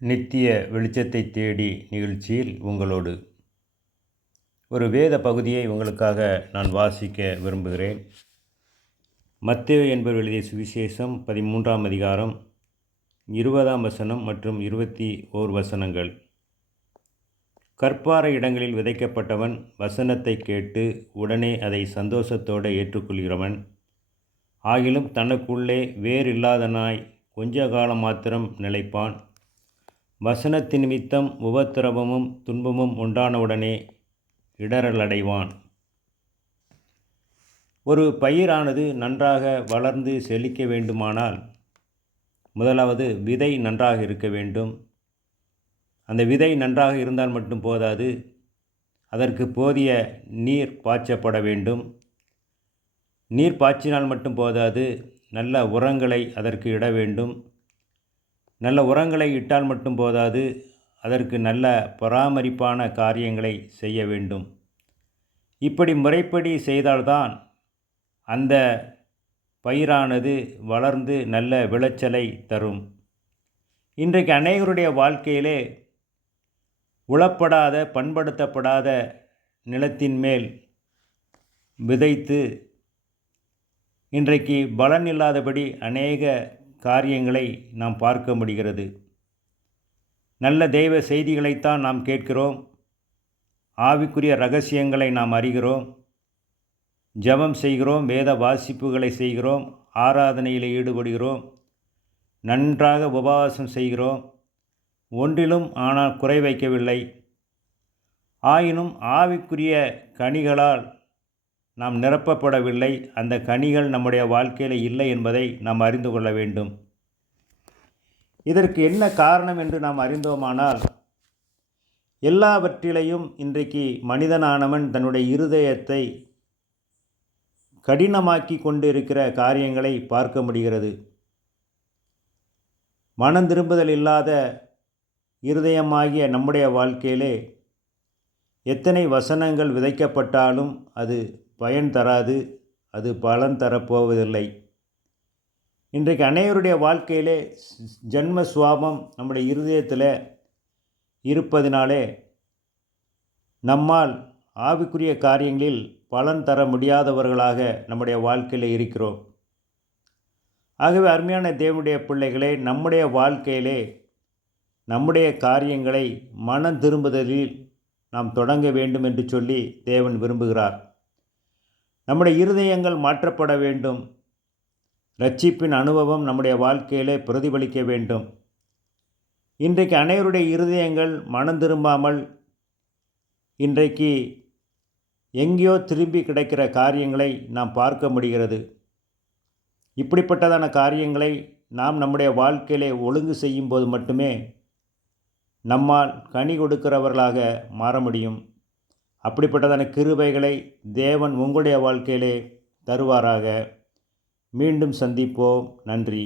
நித்திய வெளிச்சத்தை தேடி நிகழ்ச்சியில் உங்களோடு ஒரு வேத பகுதியை உங்களுக்காக நான் வாசிக்க விரும்புகிறேன். மத்தேயு என்பவர் எழுதிய சுவிசேஷம் 13ஆம் அதிகாரம் 20ஆம் வசனம் மற்றும் 21 வசனங்கள். கற்பாறை இடங்களில் விதைக்கப்பட்டவன் வசனத்தை கேட்டு உடனே அதை சந்தோஷத்தோடு ஏற்றுக்கொள்கிறவன், ஆகிலும் தனக்குள்ளே வேறில்லாதனாய் கொஞ்ச காலம் மாத்திரம் நிலைப்பான். வசனத்தின் நிமித்தம் உபத்திரவமும் துன்பமும் உண்டானவுடனே இடறலடைவான். ஒரு பயிரானது நன்றாக வளர்ந்து செழிக்க வேண்டுமானால் முதலாவது விதை நன்றாக இருக்க வேண்டும். அந்த விதை நன்றாக இருந்தால் மட்டும் போதாது, அதற்கு போதிய நீர் பாய்ச்சப்பட வேண்டும். நீர் பாய்ச்சினால் மட்டும் போதாது, நல்ல உரங்களை அதற்கு இட வேண்டும். நல்ல உரங்களை இட்டால் மட்டும் போதாது, அதற்கு நல்ல பராமரிப்பான காரியங்களை செய்ய வேண்டும். இப்படி முறைப்படி செய்தால்தான் அந்த பயிரானது வளர்ந்து நல்ல விளைச்சலை தரும். இன்றைக்கு அநேகருடைய வாழ்க்கையிலே உழப்படாத பண்படுத்தப்படாத நிலத்தின் மேல் விதைத்து இன்றைக்கு பலன் இல்லாதபடி அநேக காரியங்களை நாம் பார்க்க முடிகிறது. நல்ல தெய்வ செய்திகளைத்தான் நாம் கேட்கிறோம், ஆவிக்குரிய ரகசியங்களை நாம் அறிகிறோம், ஜெபம் செய்கிறோம், வேத வாசிப்புகளை செய்கிறோம், ஆராதனையில் ஈடுபடுகிறோம், நன்றாக உபவாசம் செய்கிறோம், ஒன்றிலும் ஆனால் குறை வைக்கவில்லை. ஆயினும் ஆவிக்குரிய கனிகளால் நாம் நிரப்பப்படவில்லை. அந்த கனிகள் நம்முடைய வாழ்க்கையில் இல்லை என்பதை நாம் அறிந்து கொள்ள வேண்டும். இதற்கு என்ன காரணம் என்று நாம் அறிந்தோமானால், எல்லாவற்றிலையும் இன்றைக்கு மனிதனானவன் தன்னுடைய இருதயத்தை கடினமாக்கி கொண்டிருக்கிற காரியங்களை பார்க்க முடிகிறது. மனம் திரும்புதல் இல்லாத இருதயமாகிய நம்முடைய வாழ்க்கையிலே எத்தனை வசனங்கள் விதைக்கப்பட்டாலும் அது பயன் தராது, அது பலன் தரப்போவதில்லை. இன்றைக்கு அநேகருடைய வாழ்க்கையிலே ஜன்ம சுவாபம் நம்முடைய இருதயத்தில் இருப்பதினாலே நம்மால் ஆவிக்குரிய காரியங்களில் பலன் தர முடியாதவர்களாக நம்முடைய வாழ்க்கையில் இருக்கிறோம். ஆகவே அருமையான தேவனுடைய பிள்ளைகளே, நம்முடைய வாழ்க்கையிலே நம்முடைய காரியங்களை மனம் திரும்புதலில் நாம் தொடங்க வேண்டும் என்று சொல்லி தேவன் விரும்புகிறார். நம்முடைய இருதயங்கள் மாற்றப்பட வேண்டும். இரட்சிப்பின் அனுபவம் நம்முடைய வாழ்க்கையிலே பிரதிபலிக்க வேண்டும். இன்றைக்கு அனைவருடைய இருதயங்கள் மனம் திரும்பாமல் இன்றைக்கு எங்கேயோ திரும்பி கிடைக்கிற காரியங்களை நாம் பார்க்க முடிகிறது. இப்படிப்பட்டதான காரியங்களை நாம் நம்முடைய வாழ்க்கையிலே ஒழுங்கு செய்யும்போது மட்டுமே நம்மால் கனி கொடுக்கிறவர்களாக மாற முடியும். அப்படிப்பட்டதான கிருபைகளை தேவன் உங்களுடைய வாழ்க்கையிலே தருவாராக. மீண்டும் சந்திப்போம். நன்றி.